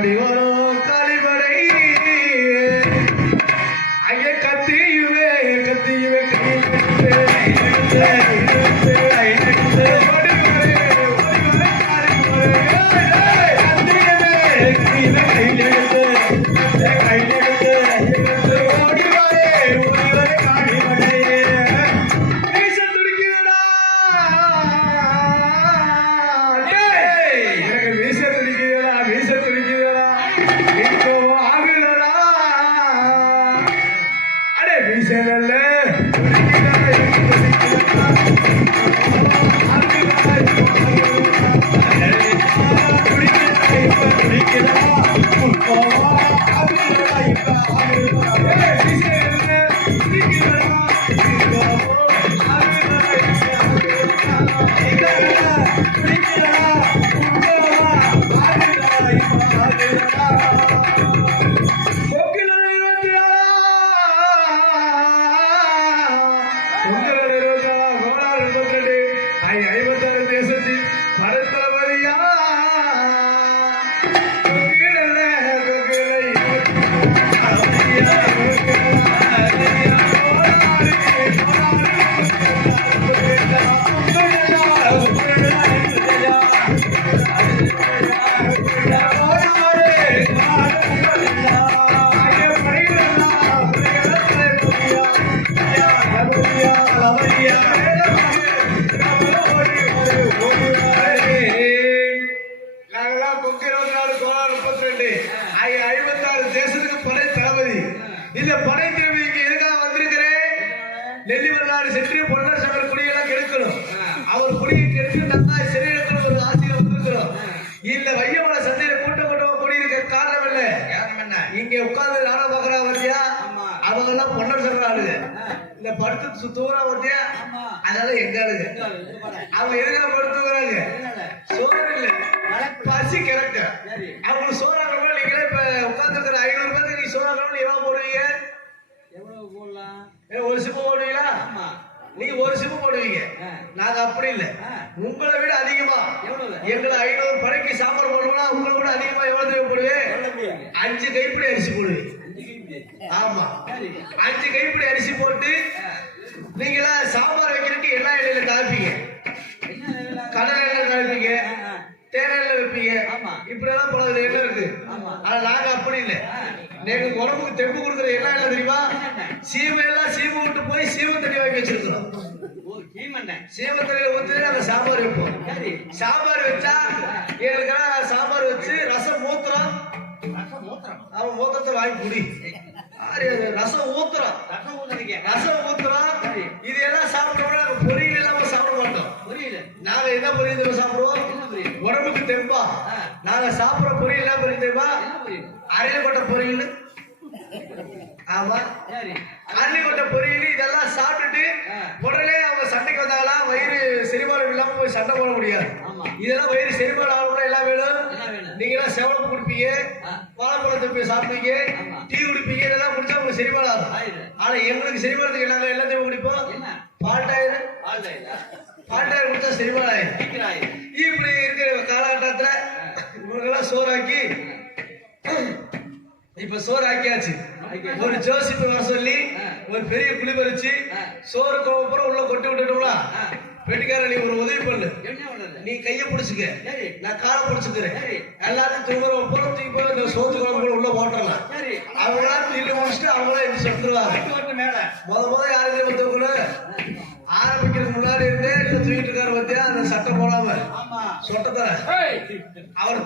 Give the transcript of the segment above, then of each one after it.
ஓடி வரும் காளிமடை ஐய கத்தியுவே கத்தியுவே இந்த படை தேவிக்கு எதுக்காக வந்திருக்கிறேன்? நெல்லிமல்லாறு சென்று பொன்னர் சங்கர் குடியெல்லாம் கெடுக்கணும். அவர் குடியை கெடுத்து நல்லா சிறையிடக்கணும் ஒரு ஆசையில வந்திருக்கிறோம். இல்ல வையமலை சந்தையில கூட்டம் கூட்டம் கூடியிருக்க காரணம் இல்ல. இங்க உட்கார்ந்து நாடகம் பாக்குறா வந்தியா, அவங்க எல்லாம் பொன்னர் சங்கர் ஆளுங்க. இந்த படுத்து தூரா வந்தியா, அதனால எங்க ஆளுங்க. அவங்க எதுக்காக படுத்துக்கிறாங்க? சோறு இல்ல, பசி கிடக்க. அவங்களுக்கு சோறாங்க. நீங்களே இப்ப உட்கார்ந்து இருக்கிற 500 ரூபாய்க்கு நீ சோறாங்க எவ்வளவு போடுவீங்க? ஒரு சிப்பு போடுவீங்களா? நீங்க ஒரு சிப்பு போடுவீங்க. நாங்க அப்படி இல்ல, உங்களை விட அதிகமா. எங்களை 500 படைக்கு சாப்பாடு போடுவோம்னா உங்களை விட அதிகமா எவ்வளவு போடுவேன்? 5 கைப்பிடி அரிசி போடுவேன். ஆமா, 5 கைப்பிடி அரிசி போட்டு நீங்களா சாம்பார் வைக்கிறதுக்கு எல்லா இலையில காய்ப்பீங்க. கடலை எண்ணெய் காய்ப்பீங்க, தேங்காய் எண்ணெய் வைப்பீங்க. இப்படி எல்லாம் பல எண்ணெய் இருக்கு. ஆனா நாங்க அப்படி இல்லை. நீங்க உடம்புக்கு தெம்பு கொடுக்குற எல்லாம் என்ன தெரியுமா? சீமையெல்லாம் சீமை விட்டு போய் சீம தண்ணி வாங்கி வச்சிருக்கிறோம். சீம தண்ணியில ஊற்றி நாங்க சாம்பார் வைப்போம். சாம்பார் வச்சா எங்களுக்கெல்லாம் சாம்பார் வச்சு ரசம் மூத்திரம், அவன் மூத்திரத்தை வாங்கி குடி. ரசம் ஊத்துறோம், ரசம் ஊத்துறோம். இது எல்லாம் சாப்பிட்டோம்னா நாங்க பொரியல் இல்லாம சாப்பிட மாட்டோம். நாங்க என்ன பொரியல் சாப்பிடுவோம்? உடம்புக்கு தெம்பா நாங்க சாப்பிடுற பொரியல் என்ன பொரியல் தெரியுமா? அரையப்பட்ட பொரியல். ஆமா, அள்ளிப்பட்ட பொரியல். இதெல்லாம் சாப்பிட்டுட்டு உடனே அவங்க சண்டைக்கு வந்தாங்களா வயிறு செரிமானம் இல்லாம போய் சண்டை போட முடியாது. இதெல்லாம் வயிறு செரிமானம் ஆகணும்னா எல்லாம் வேணும். நீங்க எல்லாம் செவளப்பு குடிப்பீங்க, வாழைப்பழத்தை சாப்பிடுவீங்க, டீ குடிப்பீங்க. இதெல்லாம் குடிச்சா உங்களுக்கு செரிமானம் ஆகும். ஆனா எங்களுக்கு செரிமானத்துக்கு நாங்க எல்லாத்தையும் குடிப்போம். பால்டாயிரு, பால்டாயிரு குடிச்சா செரிமானம் ஆயிரும். இப்படி இருக்கிற காலகட்டத்துல இவங்கெல்லாம் சோறாக்கி, இப்ப சோறு ஆக்கியாச்சு. ஒரு ஜோசிப்பு வர சொல்லி ஒரு பெரிய குழி பறிச்சு சோறு கோவப்புறம் உள்ள கொட்டி விட்டுட்டோம்னா, பெட்டிக்கார நீ ஒரு உதவி பண்ணு. நீ கைய பிடிச்சுக்க, நான் காலை பிடிச்சுக்கிறேன். எல்லாத்தையும் திரும்ப புறத்துக்கு போய் இந்த சோத்து குழம்பு உள்ள போட்டுடலாம். அவங்களா தீட்டு முடிச்சுட்டு அவங்களா இது சொல்லிடுவாங்க. முத யாருக்கு மத்தவங்கள ஆரம்பிக்கிறதுக்கு முன்னாடி இருந்தே தூக்கிட்டு இருக்காரு பத்தியா, அந்த சட்டை போடாம சொட்டத்தர அவர்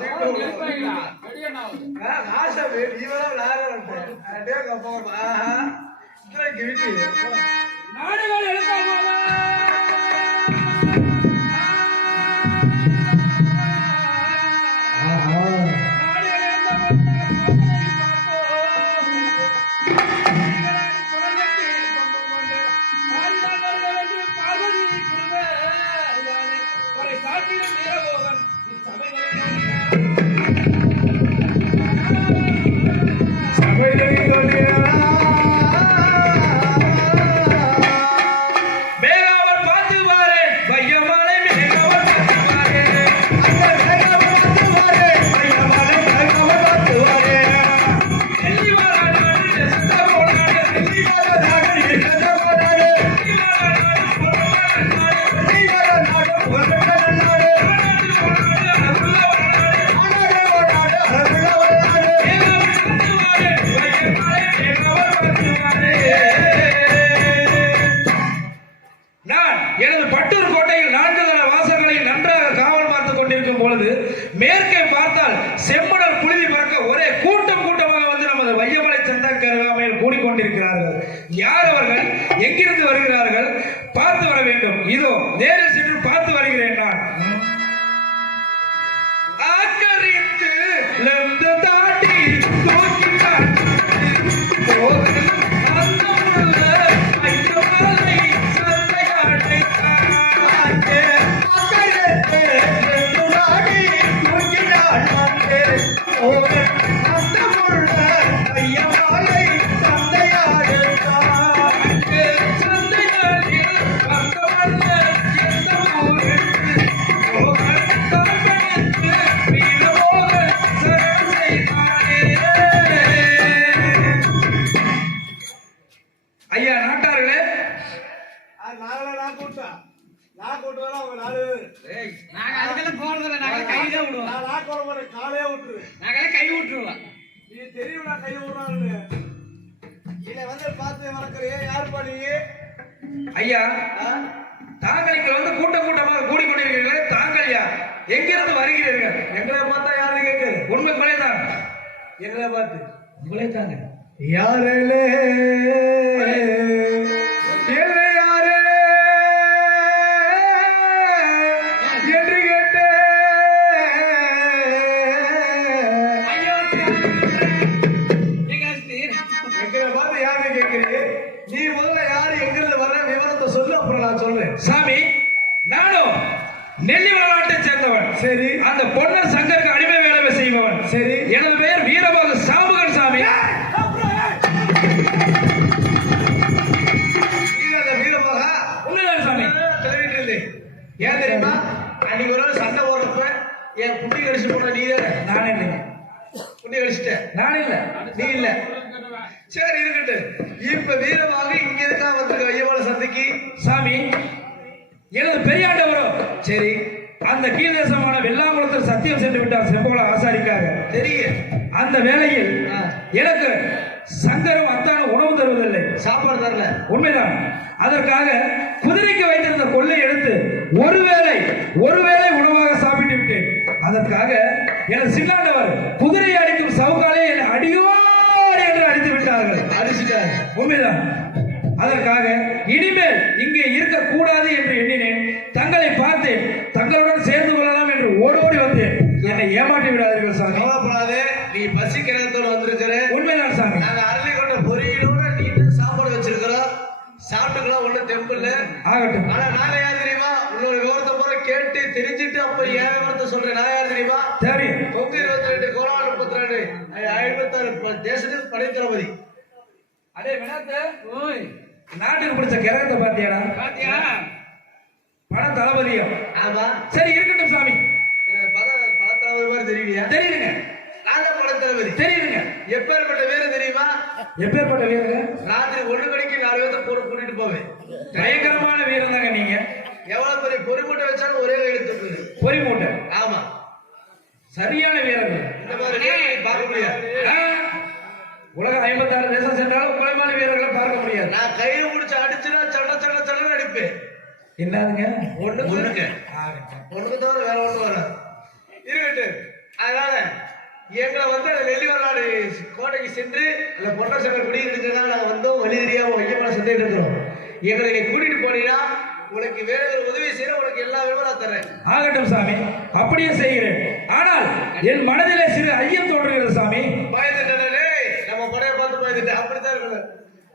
நீ தெரியுமா கை விடுறான்னு இதை வந்து பார்த்து வளர்க்குறியே யார் பண்ணி ஐயா தாங்கள் இங்க வந்து கூட்டம் கூட்டமாக கூடிக்கொண்டிருக்கிறீர்களே தாங்கள் யார் எங்கிருந்து வருகிறீர்கள் எங்களை பார்த்தா யாரு கேட்குது உண்மை உங்களே தான் எங்களை பார்த்து உங்களே தாங்க யாரே சாமி நானும் நெல்லி வரலாற்றை சேர்ந்தவன் சரி அந்த பொன்னர் சங்கருக்கு அடிமை வேலை செய்பவன் சரி எனது பெயர் வீரபாகு சாமுகன் சாமி வீரபாகா உண்மைதான் சாமி தெரிவிட்டு ஏன் தெரியுமா அன்னைக்கு ஒரு நாள் சண்டை போடுறப்ப என் குட்டி கடிச்சு போன நீ நானே இல்லை குட்டி கடிச்சிட்டேன் நான் இல்ல நீ இல்ல சரி இருக்கட்டு இப்ப வீரபாகு இங்க இருக்கா வந்திருக்க ஐயவாள சந்தைக்கு சாமி எனது பெரியாண்டவரும் சரி அந்த கீழ்தேசமான வெள்ளாங்குளத்தில் சத்தியம் சென்று விட்டார் செம்போல ஆசாரிக்காக தெரியும் அந்த வேளையில் எனக்கு சங்கரும் அத்தானும் உணவு தருவதில்லை சாப்பாடு தரல உண்மைதான் அதற்காக குதிரைக்கு வைத்திருந்த கொள்ளை எடுத்து ஒருவேளை உணவாக சாப்பிட்டு விட்டேன் அதற்காக எனது சின்னாண்டவர் குதிரையை அடிக்கும் சவுக்காலே என்னை அடியோடு என்று அடித்து விட்டார்கள் அடிச்சுட்டார் உண்மைதான் அதற்காக இனிமேல் இங்கே இருக்கக்கூடாது என்று எண்ணினேன் தங்களை பார்த்தேன் தங்களுடன் சேர்ந்து கொள்ளலாம் என்று ஓடோடி வந்தேன் என்னை ஏமாற்றி விடாதீர்கள் சாமி கவலைப்படாதே நீ பசிக்கிறதோடு வந்திருக்கிற உண்மைதான் சாமி நாங்க அரளிக்கொண்ட பொரியலோட நீட்ட சாப்பாடு வச்சிருக்கிறோம் சாப்பிட்டுக்கலாம் ஒண்ணும் தெம்பில்ல ஆகட்டும் ஆனா நான் யார் தெரியுமா உன்னோட விவரத்தை பூரா கேட்டு தெரிஞ்சுட்டு அப்ப என் விவரத்தை சொல்றேன் நான் யார் தெரியுமா சரி 22 கோலால் 32 56 தேசத்துக்கு படை தளபதி அடே வினாத்த ஓய் நாட்டுக்கு பிடிச்ச கிரகத்தை பாத்தியாடா பாத்தியா பண தளபதியம் ஆமா சரி இருக்கட்டும் சாமி எனக்கு பட தளபதி மாதிரி தெரியலையா தெரியுதுங்க நான் தான் படை தளபதி தெரியுதுங்க எப்பேற்பட்ட வீரம் தெரியுமா எப்பேற்பட்ட வீரங்க ராத்திரி 1 மணிக்கு 4 பேர்த்த கூட்டிட்டு போவேன் பயங்கரமான வீரம் தாங்க நீங்க எவ்வளவு பெரிய பொறி மூட்டை வச்சாலும் ஒரே எடுத்து பொறி மூட்டை ஆமா சரியான வீரர்கள் இந்த மாதிரி வீரர்களை பார்க்க முடியாது உலகம் 56 தேசம் சென்றாலும் உங்களை மாதிரி வீரர்களை பார்க்க முடியாது நான் கையில முடிச்சு அடிச்சுனா சட அடிப்பேன் என்னதுங்க ஒண்ணுக்கு தவிர வேற ஒண்ணு வராது இருக்கட்டு அதனால எங்களை வந்து நெல்லி வரலாறு கோட்டைக்கு சென்று அந்த பொன்னர் சங்கர் குடியிருக்கிறதுனால நாங்க வந்தோம் வழி தெரியாம ஐயப்பா சந்தையிட்டு இருக்கிறோம் எங்களை நீ கூட்டிட்டு போனீங்கன்னா உனக்கு வேற ஒரு உதவி செய்ய உனக்கு எல்லா விவரம் தரேன் ஆகட்டும் சாமி அப்படியே செய்கிறேன் ஆனால் என் மனதிலே சிறு ஐயம் தோன்றுகிறது சாமி பயந்துட்டே நம்ம படையை பார்த்து பயந்துட்டேன் அப்படித்தான் இருக்கணும்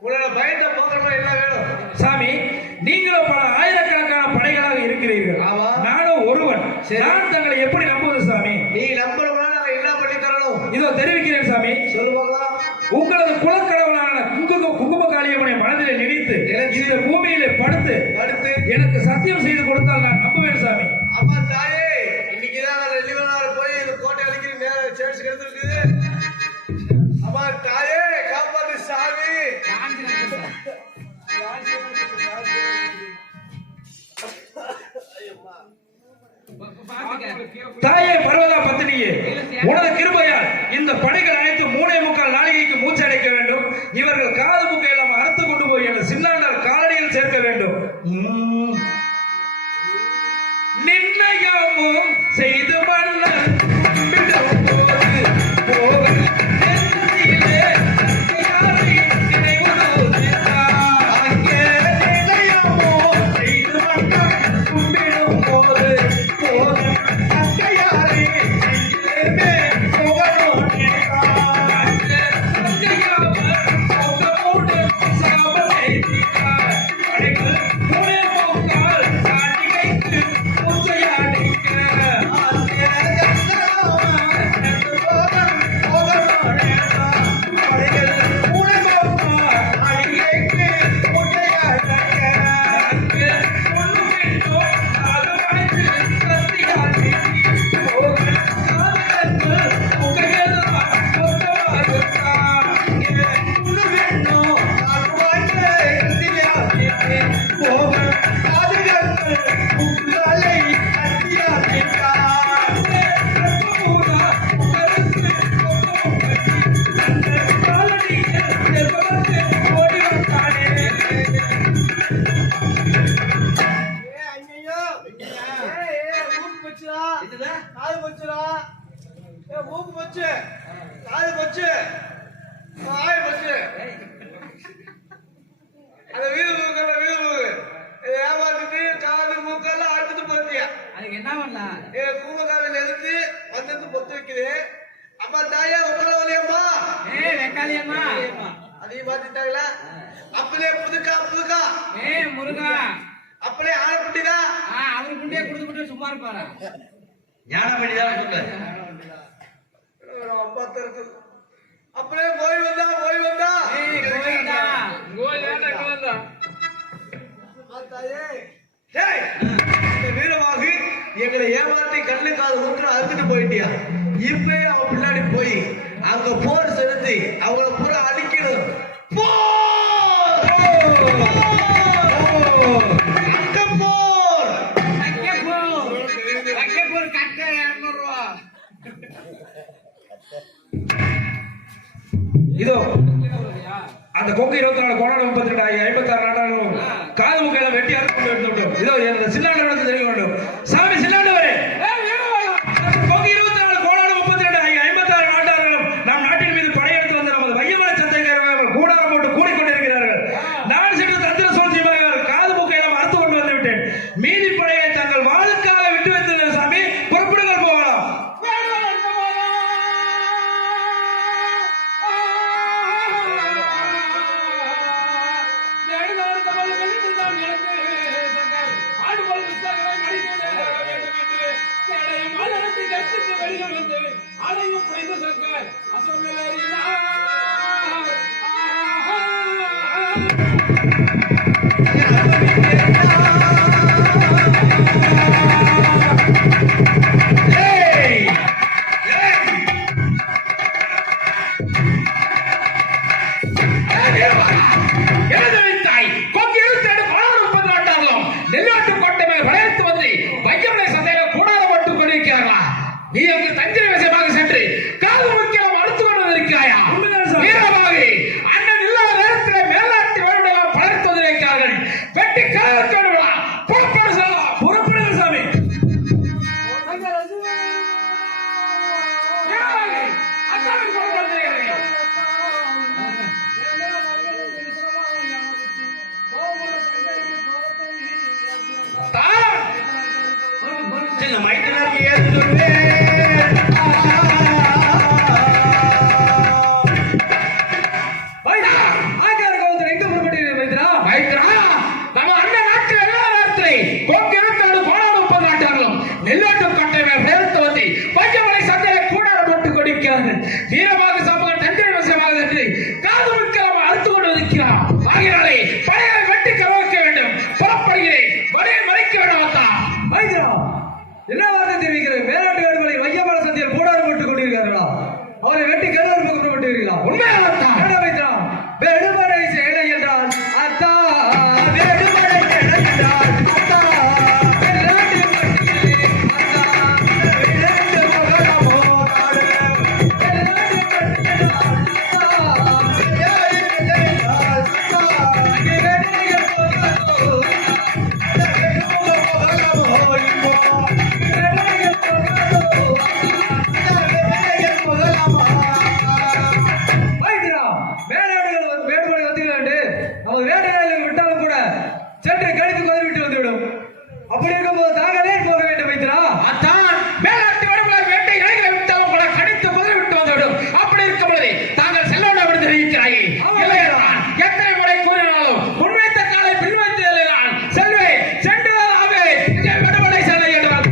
உன்னோட பயத்தை போக்கணும் எல்லாம் வேணும் சாமி நீங்களும் பல ஆயிரக்கணக்கான படைகளாக இருக்கிறீர்கள் ஆமா நானும் ஒருவன் நான் தங்களை எப்படி நம்புவது சாமி நீ நம்பணும்னா நாங்க என்ன பண்ணி தரணும் இதோ தெரிவிக்கிறேன் சாமி சொல்லு பார்க்கலாம் உங்களது குலக்கடவுளான குங்கும காளியம்மனை மனதிலே நினைத்து இந்த பூமியிலே படுத்து எனக்கு சத்தியம் செய்து கொடுத்தால் நான் நம்புவேன் சாமி அம்மா தாயே இன்னைக்குதான் நெல்லிவனார் போய் இந்த கோட்டை அடிக்கிற நேரம் சேர்ச்சி எடுத்துருக்கு அம்மா தாயே காப்பாத்து சாமி தாயே பர்வதா பத்தினியே உனது கிருபையால் இந்த படைகள் அனைத்து 3.25 நாளிகைக்கு மூச்சு அடைக்க வேண்டும் இவர்கள் காது மூக்கை எல்லாம் அறுத்து கொண்டு போய் எனது சின்னாண்டால் காலடியில் சேர்க்க வேண்டும் நிர்ணயமும் செய்து மன்னர் காது போச்சு ஆய் போச்சு அந்த வீடு ஏமாத்துட்டு காது மூக்கெல்லாம் அறுத்துட்டு போத்தியா அதுக்கு என்ன பண்ணலாம் கூமக்கால எடுத்து வந்து பொத்து வைக்குது அம்மா தாயா உத்தரவலையம்மா வெக்காளியம்மா அதையும் பாத்துட்டாங்களா அப்படியே புதுக்கா முருகா அப்படியே ஆனப்பட்டிதா அவரு குண்டியா குடுத்து சும்மா இருப்பாரா ஞானமணிதான் சொல்லு அப்பா தருக்கு அப்படியே போய் வந்தா வீரமாக எங்களை ஏமாத்தி கண்ணு காது ஊற்று அறுத்துட்டு போயிட்டியா இப்பயே அவன் பின்னாடி போய் அங்க போர் செலுத்தி அவங்கள பூரா அழிக்கணும் இதோ அந்த கொங்கு 24 கோணம் 32 56 நாட்டாலும் காது முக்கையில வெட்டி அறுத்து எடுத்துவிட்டோம். இதோ இந்த சில்லாண்டவருக்கு தெரிய வேண்டும். சாமி சில்லாண்டவரே கொங்கு 24 கோணம் 32 56 நாட்டார்களும் நம் நாட்டின் மீது படையெடுத்து வந்த நமது வையமலை சந்தைக்காரர்கள் கூடாரம் போட்டு கூடிக்கொண்டிருக்கிறார்கள். நான் சென்று தந்திர சோழ்ச்சியமாக காது முக்கையில அறுத்து கொண்டு வந்து விட்டேன். மீதி படையை தங்கள் வாளுக்காக விட்டு வைத்தனர் சாமி. புறப்படுங்கள் போகலாம். நீ அங்கு தஞ்சை வசமாக சென்று காது முக்கியம் அடுத்து கொண்டு வந்திருக்கிறாயா? வீரமாக அண்ணன் இல்லாத நேரத்தில் மேலாட்டி வருடம் பலர்த்து வந்திருக்கிறார்கள். வெட்டி காலத்தோடு புறப்படு சொல்லலாம். புறப்படுங்கள் சாமி. சின்ன மைத்தினர் ஏற்று வீரமாக சமூக தஞ்சை வசமாக சென்று காது முக்கியம் அறுத்து கொண்டு இருக்கிறார். ஆகினாலே பழைய வெட்டி கவனிக்க வேண்டும். புறப்படுகிறேன். வரையை மறைக்க வேண்டாம். வைத்தியா என்ன வார்த்தை தெரிவிக்கிறது? மேலாட்டு வேடுகளை வையமல சந்தையில் கூடாரம் போட்டுக் கொண்டிருக்கிறார்களா? அவரை வெட்டி கருவர் பக்கம் போட்டுகிறீர்களா? உண்மையாக வைத்தியா வெடுமடை செயலை என்றால் அத்தா வெடுமடை செயலை என்றால் அத்தா அப்படி இருக்கும்போது தாங்களே போக வேண்டும் வைத்திரா. அதான் மேலாட்டு வடமலை வேட்டை இலைகளை விட்டாலும் கூட கடித்து குதிரை விட்டு வந்துவிடும். அப்படி இருக்கும் பொழுது தாங்கள் செல்ல வேண்டும் தெரிவிக்கிறாயே. எத்தனை முறை கூறினாலும் முன்வைத்த காலை பின் வைத்து நான் செல்வேன். சென்றுதான் ஆவே வடமலை செல்ல என்றால்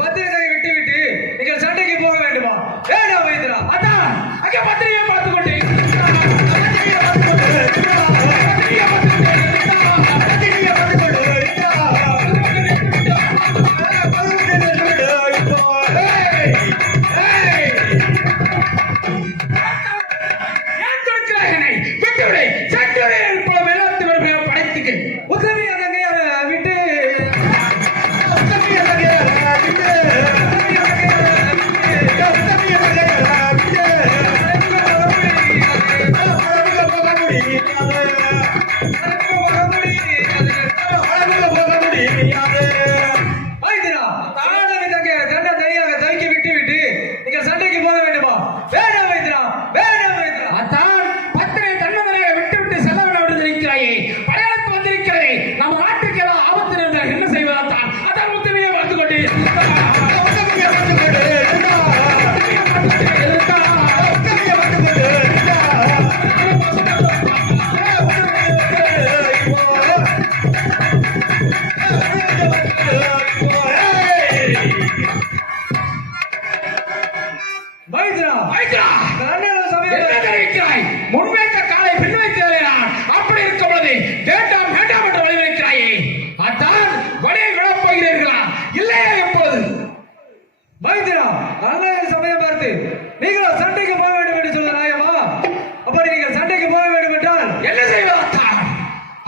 பத்திரிகை விட்டு விட்டு நீங்கள் சண்டைக்கு போக வேண்டுமா? வேண்டாம் வைத்திரா. அதான் அங்கே பத்திரிகையை பார்த்துக் கொண்டே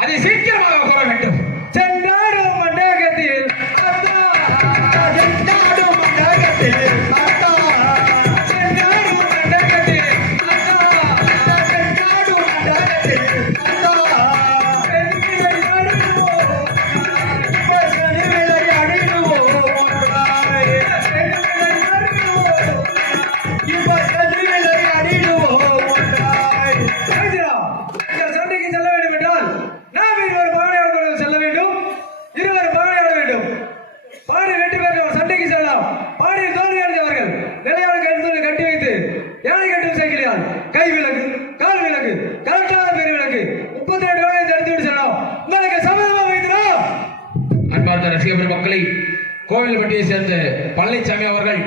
அதை சீக்கிரமாக கூற வேண்டும். சென்றாடும் மண்டகத்தில் அத்தா, சென்றாடும் மண்டகத்தில் அத்தா, சென்றாடும் மண்டகத்தில் அத்தா, சென்றாடும் மண்டகத்தில் அத்தா, பெண்களை அடிடுவோம், பசனி விளையாடிடுவோம் ஒன்றாய். பெண்களை அடிடுவோம். இப்ப சனி விளையாடிடுவோம் ஒன்றாய். ராஜா, இந்த சண்டைக்கு செல்ல வேண்டும் என்றால் நாம் இருவர் பானையாளர்கள் செல்ல வேண்டும். இருவர் பானையாட வேண்டும். பானை வெற்றி பெற்ற சண்டைக்கு செல்லலாம். பானையில் தோல்வி அடைந்தவர்கள் நிலையான கருத்துகளை கட்டி வைத்து யானை கட்டும் சைக்கிளியால் கை விலங்கு, கால் விலங்கு, கலட்டாத பெரு விலங்கு 32 வகையை தடுத்துவிட்டு செல்லலாம். உங்களுக்கு சம்மதமா வைக்கிறோம். அன்பார்ந்த ரசிக பெருமக்களை, கோவில்பட்டியை சேர்ந்த பழனிசாமி அவர்கள்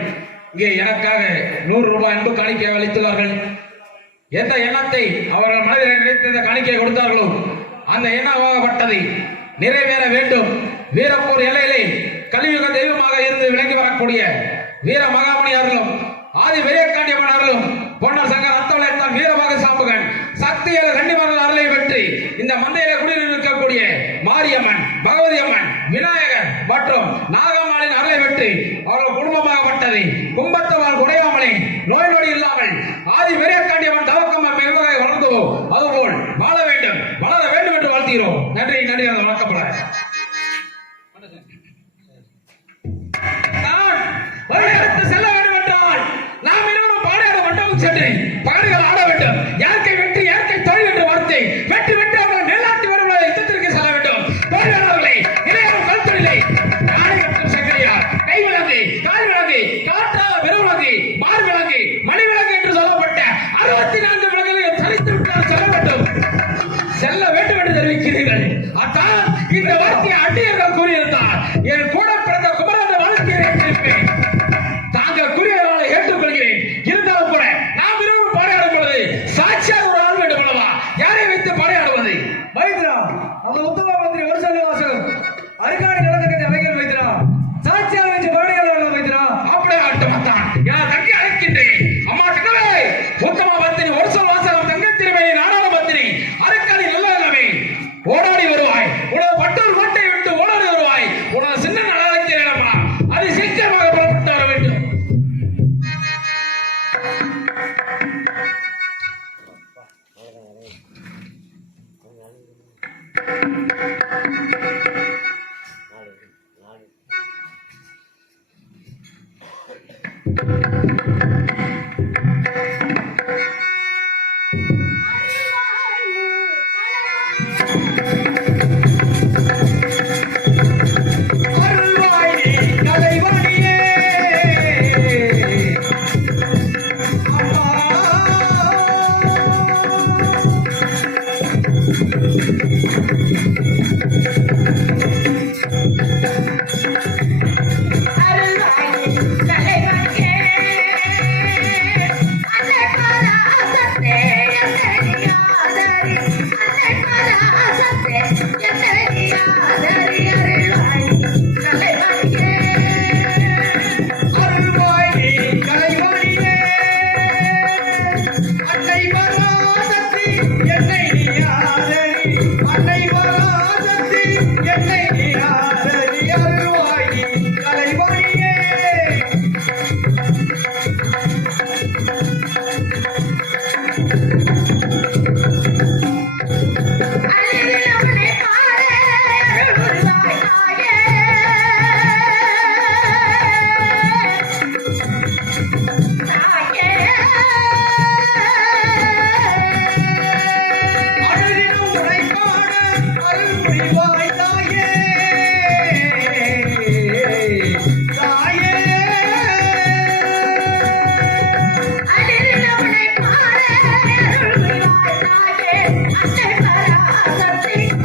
இங்கே எனக்காக 100 ரூபாய் அன்பு காணிக்கை அளித்துள்ளார்கள். எந்த எண்ணத்தை அவர்கள் மனதில் நினைத்து இந்த காணிக்கையை கொடுத்தார்களோ அந்த எண்ணமாகப்பட்டதை நிறைவேற வேண்டும். வீரப்பூர் எல்லையிலே கலியுக தெய்வமாக இருந்து விளங்கி வரக்கூடிய வீர மகாமணியார்களும் ஆதி பெரியக்காண்டியம்மன் அருளும் பொன்னர் சங்கர் அத்தவளைத்தான் வீரமாக சாம்புகன் சக்தியல கன்னிமர்கள் அருளை பெற்று இந்த மந்தையில குடியிருக்கக்கூடிய மாரியம்மன், பகவதி அம்மன், விநாயகர் மற்றும் நாகம்மாளின் அருளை பெற்று அவர்கள் குடும்பமாகப்பட்டதை கும்பத்தவால் குறையாமலே நோய் நொடி இல்லாமல் ஆதி பெரியக்காண்டியம்மன் தவக்கம்மன் மெதுவாக வளர்ந்ததோ அதுபோல் வாழ வேண்டும், வளர வேண்டும் என்று வாழ்த்துகிறோம். நன்றி நன்றி. அதை வணக்கப்பட நான் வழியெடுத்து செல்ல வேண்டும் என்றால் நாம் இருவரும் பாடையாட மண்டபம் சென்று பாடைகள் ஆட வேண்டும். யாக்கை வெற்றி யாக்கை தொழில் என்று வார்த்தை வெற்றி வெற்றி அவர்கள் மேலாட்டி வரும் யுத்தத்திற்கு செல்ல வேண்டும். தொழிலாளர்களை இளையரும் கல்தொழிலை யானை மற்றும் சங்கரியார் கை விலங்கு, கால் விலங்கு, காற்றாத பெருவிலங்கு, மார் விலங்கு, மணி விலங்கு என்று சொல்லப்பட்ட 64 விலங்குகளை தரித்து விட்டால் செல்ல வேண்டும். செல்ல வேண்டும் என்று தெரிவிக்கிறீர்கள். அதான் இந்த வார்த்தையை அடியர்கள் கூறியிருந்தார். என் கூட பிறந்த குமரன் வாழ்க்கையை ஏற்றிருப்பேன். தாங்கள் கூறியவர்களை ஏற்றுக்கொள்கிறேன். இருந்தாலும் கூட நாம் இருவரும் பாடையாடும் பொழுது சாட்சியாக ஒரு ஆள் வேண்டும் அல்லவா? யாரை வைத்து பாடையாடுவது? வைத்திரா, நம்ம உத்தம மந்திரி ஒரு சொல்ல வாசகம் அருகாணி நடந்த அமைச்சர் வைத்திரா, சாட்சியாக வச்சு பாடையாடுவாங்க வைத்திரா. அப்படியே ஆட்டம் அத்தான் நான் தங்கி அழைக்கின்றேன். அம்மா கண்ணவே, உத்தம மந்திரி ஒரு சொல் வாசகம் தங்கை திருமையை நாடாள மந்திரி அருக்காணி நல்லவே ஓடாடி வருவாய். உனது பட்டூர் கோட்டை விட்டு ஓடாடி வருவாய். உனது சின்ன நலத்தினமா அது சீக்கிரமாக புறப்பட்டு வர வேண்டும். அருள்வாயே கலைவாணியே அருள்வாயே கலைவாணியே அன்னை வராதத்தி என்னை நீ ஆதரி, அன்னை வராதத்தி என்னை நீ ஆதரி. அருள்வாயே கலைவாணியே அருளினும் உரைப்பாட அருள் புரிவாய் தாயே தாயே. அருள்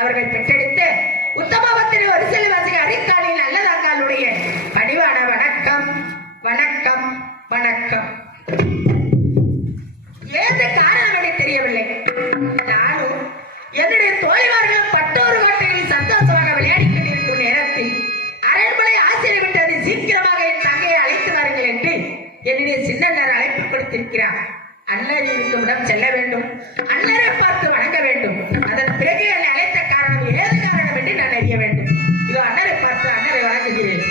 அவர்கள் பெற்றெடுத்த உத்தமபத்திரி ஒரு செல்வாசி அரிக்காலில் நல்லதங்காளுடைய பணிவான வணக்கம் வணக்கம் வணக்கம். ஏது காரணம் என்று தெரியவில்லை. நானும் என்னுடைய தோழிமார்களும் பட்டோரு கோட்டையில் சந்தோஷமாக விளையாடிக் கொண்டிருக்கும் நேரத்தில் அரண்மனை ஆசிரியர் விட்டது சீக்கிரமாக என் தங்கையை அழைத்து வாருங்கள் என்று என்னுடைய சின்னண்ணர் அழைப்பு கொடுத்திருக்கிறார். அண்ணர் இருக்கும் இடம் செல்ல வேண்டும், அண்ணரை பார்த்து வணங்க வேண்டும். அதன் பிறகு என்னை அழைத்த காரணம் ஏது காரணம் என்று நான் அறிய வேண்டும். இதோ அண்ணரை பார்த்து அண்ணரை வணங்குகிறேன்.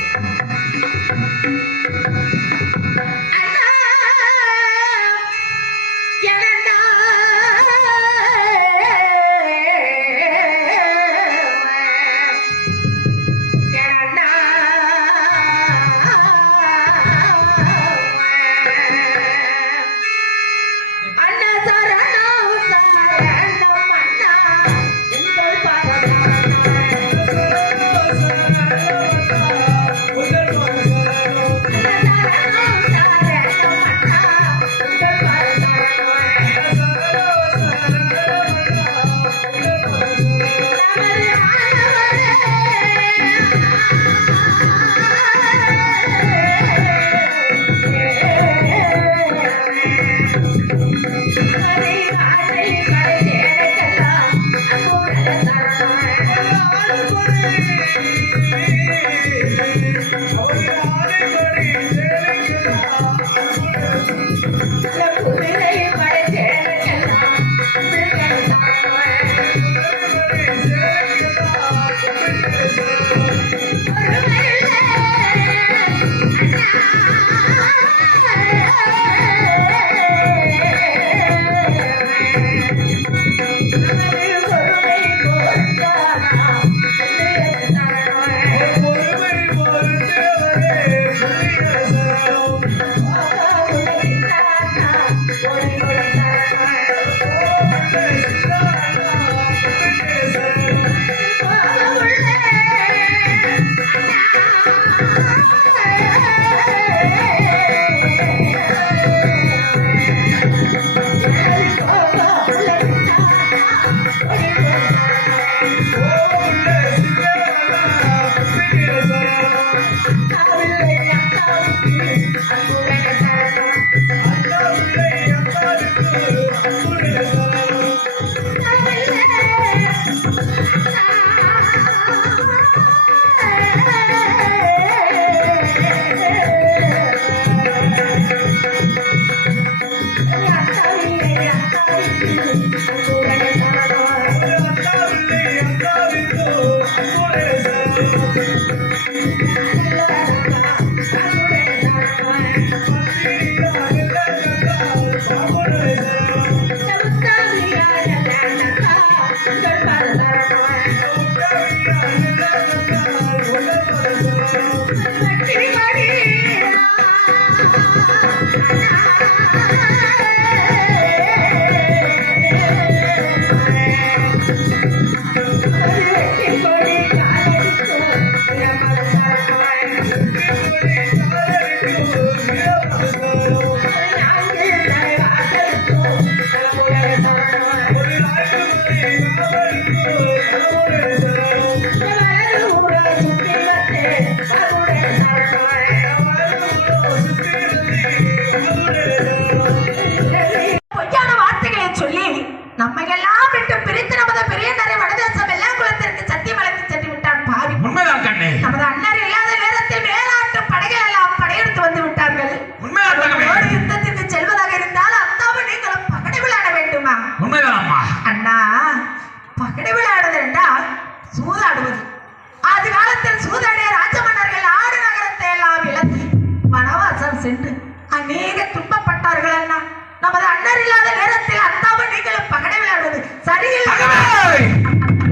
நமது அண்ணர் இல்லாத நேரத்தில் அத்தாவும் நீங்களும் பகடை விளையாடுவது சரியில்லை.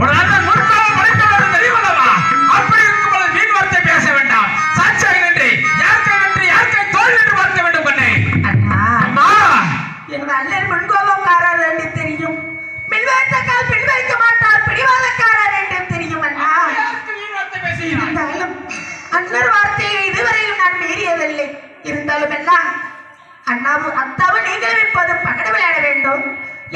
ஒரு அண்ணன் முற்காலம் படைத்தவர் தெரியுமல்லவா? அப்படி இருக்கும்போது வீண் வார்த்தை பேச வேண்டாம். சாட்சியாக நின்று யாருக்கை வெற்றி யாருக்கை தோல்வி என்று பார்க்க வேண்டும் கண்ணே. அண்ணா, அம்மா, எனது அண்ணன் முன்கோபக்காரர் என்று தெரியும். பின்வைத்தக்கால் பின் வைக்க மாட்டார், பிடிவாதக்காரர் என்று தெரியும் அண்ணா. யாருக்கு வீண் வார்த்தை பேசுகிறார்? இருந்தாலும் அண்ணர் வார்த்தையை இதுவரையும் நான் மீறியதில்லை. இருந்தாலும் என்ன அண்ணாவும் அத்தாவும் நீங்களும் இப்போது பகடை விளையாட வேண்டும்.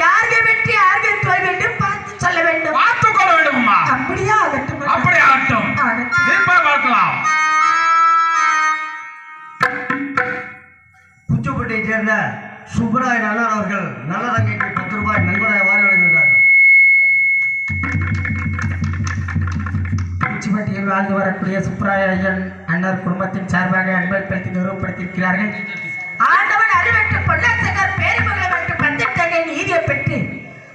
யாருக்கு வெற்றி யாருக்கு தோல்வி என்று பார்த்து சொல்ல வேண்டும். பார்த்துக் கொள்ள வேண்டும் அம்மா. அப்படியா? ஆகட்டும் அண்ணா. அப்படி ஆகட்டும். ஆகட்டும். நிற்பா பார்க்கலாம். குச்சிப்பட்டியை சேர்ந்த சுப்பராய நல்லார் அவர்கள் நல்லரங்கைக்கு 10 ரூபாய் நன்கொடை வாரி வழங்குகிறார். குச்சிப்பட்டியில் வாழ்ந்து வரக்கூடிய சுப்பராய ஐயன் அண்ணர் குடும்பத்தின் சார்பாக அன்பைப்படுத்தி கௌரவப்படுத்தியிருக்கிறார்கள். ஆண்டவன் அறிவற்ற பொன்னாசகர் பேருமகளை மற்றும் பந்தத்தகை நீதியை பெற்று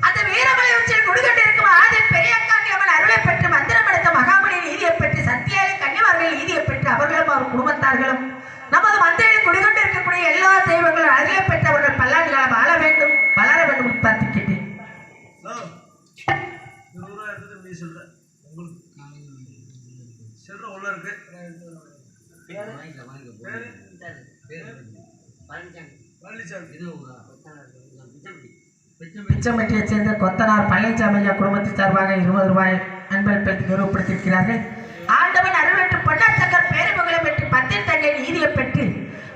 அந்த வீரமலை உச்சில் குடிகொண்டிருக்கும் ஆதி பெரியக்காண்டியம்மன் அருளை பெற்று மந்திரமடைத்த மகாமணி நீதியை பெற்று சத்தியாலி கன்னிமார்கள் நீதியை பெற்று அவர்களும் அவர் குடும்பத்தார்களும் நமது மந்திரியில் குடிகொண்டிருக்கக்கூடிய எல்லா தெய்வங்களும் அருளை பெற்று அவர்கள் பல்லாண்டுகளை வாழ வேண்டும் வளர வேண்டும் என்று பிரார்த்திக்கிட்டேன். உள்ள இருக்கு பிச்சம்பட்டியைச் சேர்ந்த கொத்தனார் பழனிசாமி ஐயா குடும்பத்தின் சார்பாக 20 ரூபாய் அன்பளிப்பை கௌரவப்படுத்தியிருக்கிறார்கள். ஆண்டவன் அருள்வெற்று பொன்னாசக்கர் பேருமகளை பெற்று பத்தின் தங்கை நீதியை பெற்று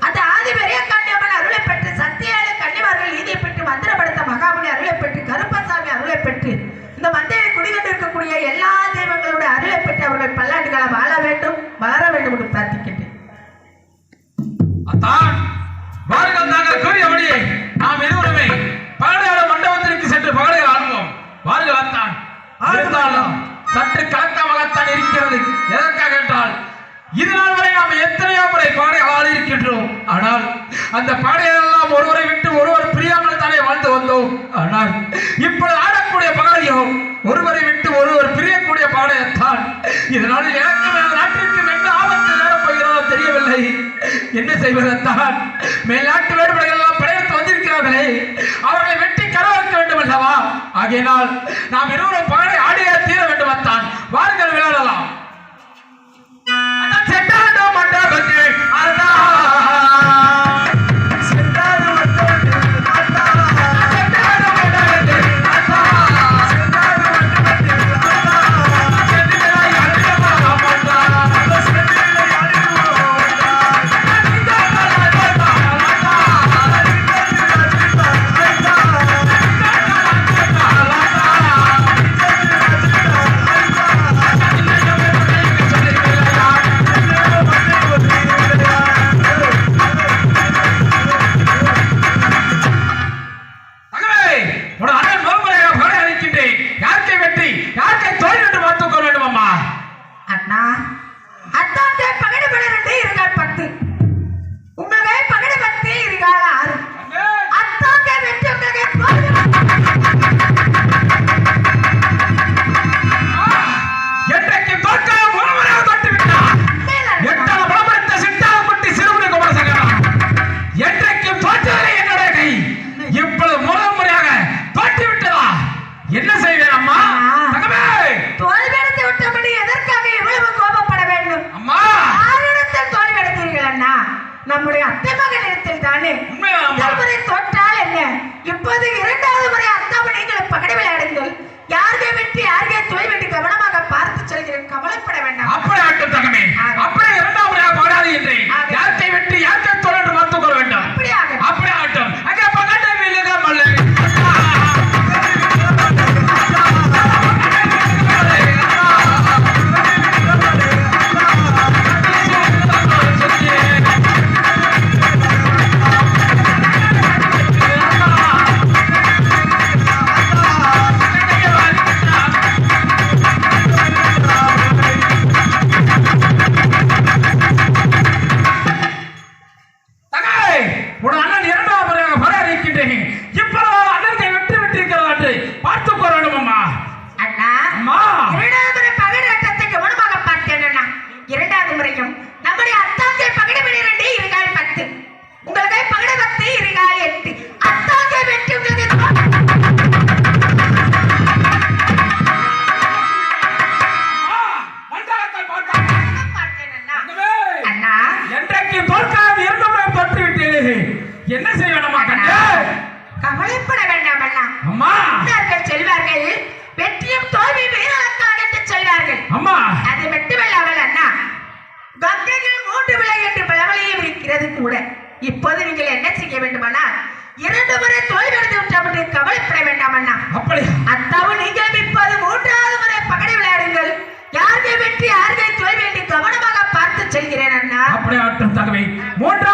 அந்த ஆதி பெரியக்காண்டியம்மன் அருளை பெற்று சத்தியால கன்னிமார்கள் நீதியை பெற்று மந்திரப்படுத்த மகாமுனி அருளை பெற்று கருப்பசாமி அருளை பெற்று இந்த மந்தையை குடிகொண்டிருக்கக்கூடிய எல்லா தெய்வங்களுடைய அருளை பெற்று அவர்கள் பல்லாண்டுகளை வாழ வேண்டும் வளர வேண்டும் என்று பிரார்த்திக்கின்றேன். அத்தான், வாருங்கள், நாங்கள் கூறியபடி நாம் இருவருமே பகடையாட மண்டபத்திற்கு சென்று பகடை ஆடுவோம். வாருங்கள் அத்தான். இருந்தாலும் சற்று கலக்கமாகத்தான் இருக்கிறது. எதற்காக என்றால் இதனால் வரை நாம் எத்தனையோ முறை பாடை ஆடி இருக்கின்றோம். ஆனால் அந்த பாடையெல்லாம் ஒருவரை விட்டு ஒருவர் பிரியாமல் தானே வாழ்ந்து வந்தோம். ஆனால் இப்பொழுது ஆடக்கூடிய பாடையோ ஒருவரை விட்டு ஒருவர் பிரியக்கூடிய பாடையத்தான். இதனால் எனக்கு நாட்டிற்கு என்ன ஆபத்து நேரப்போகிறதோ தெரியவில்லை. என்ன செய்வதத்தான்? மேல்நாட்டு வேறுபடைகள் எல்லாம் படையெடுத்து வந்திருக்கிறார்களே, அவர்களை வெட்டி கரவாக்க வேண்டும் அல்லவா? ஆகையினால் நாம் இருவரும் பாடை ஆடிய தீர வேண்டும் அத்தான். வாருங்கள், விளையாடலாம். கவலைப்பட வேண்டாம் அண்ணா. அம்மா வீரர்கள் செல்வார்கள், வெற்றியும் தோல்வி வீரர்களுக்காக என்று சொல்வார்கள். அம்மா அது மட்டுமல்லாமல் அண்ணா, கங்கையில் 3 விலை என்று பழமொழியும் இருக்கிறது கூட. இப்போது நீங்கள் என்ன செய்ய வேண்டுமானா, 2 முறை தோல்வியடைந்து விட்டபடி கவலைப்பட வேண்டாம் அண்ணா. அப்படி அத்தாவும் நீங்கள் இப்போது 3வது முறை பகடை விளையாடுங்கள். யாருக்கே வெற்றி யாருக்கே தோல்வி என்று கவனமாக பார்த்து செல்கிறேன் அண்ணா. அப்படி ஆட்டும் தகவை 3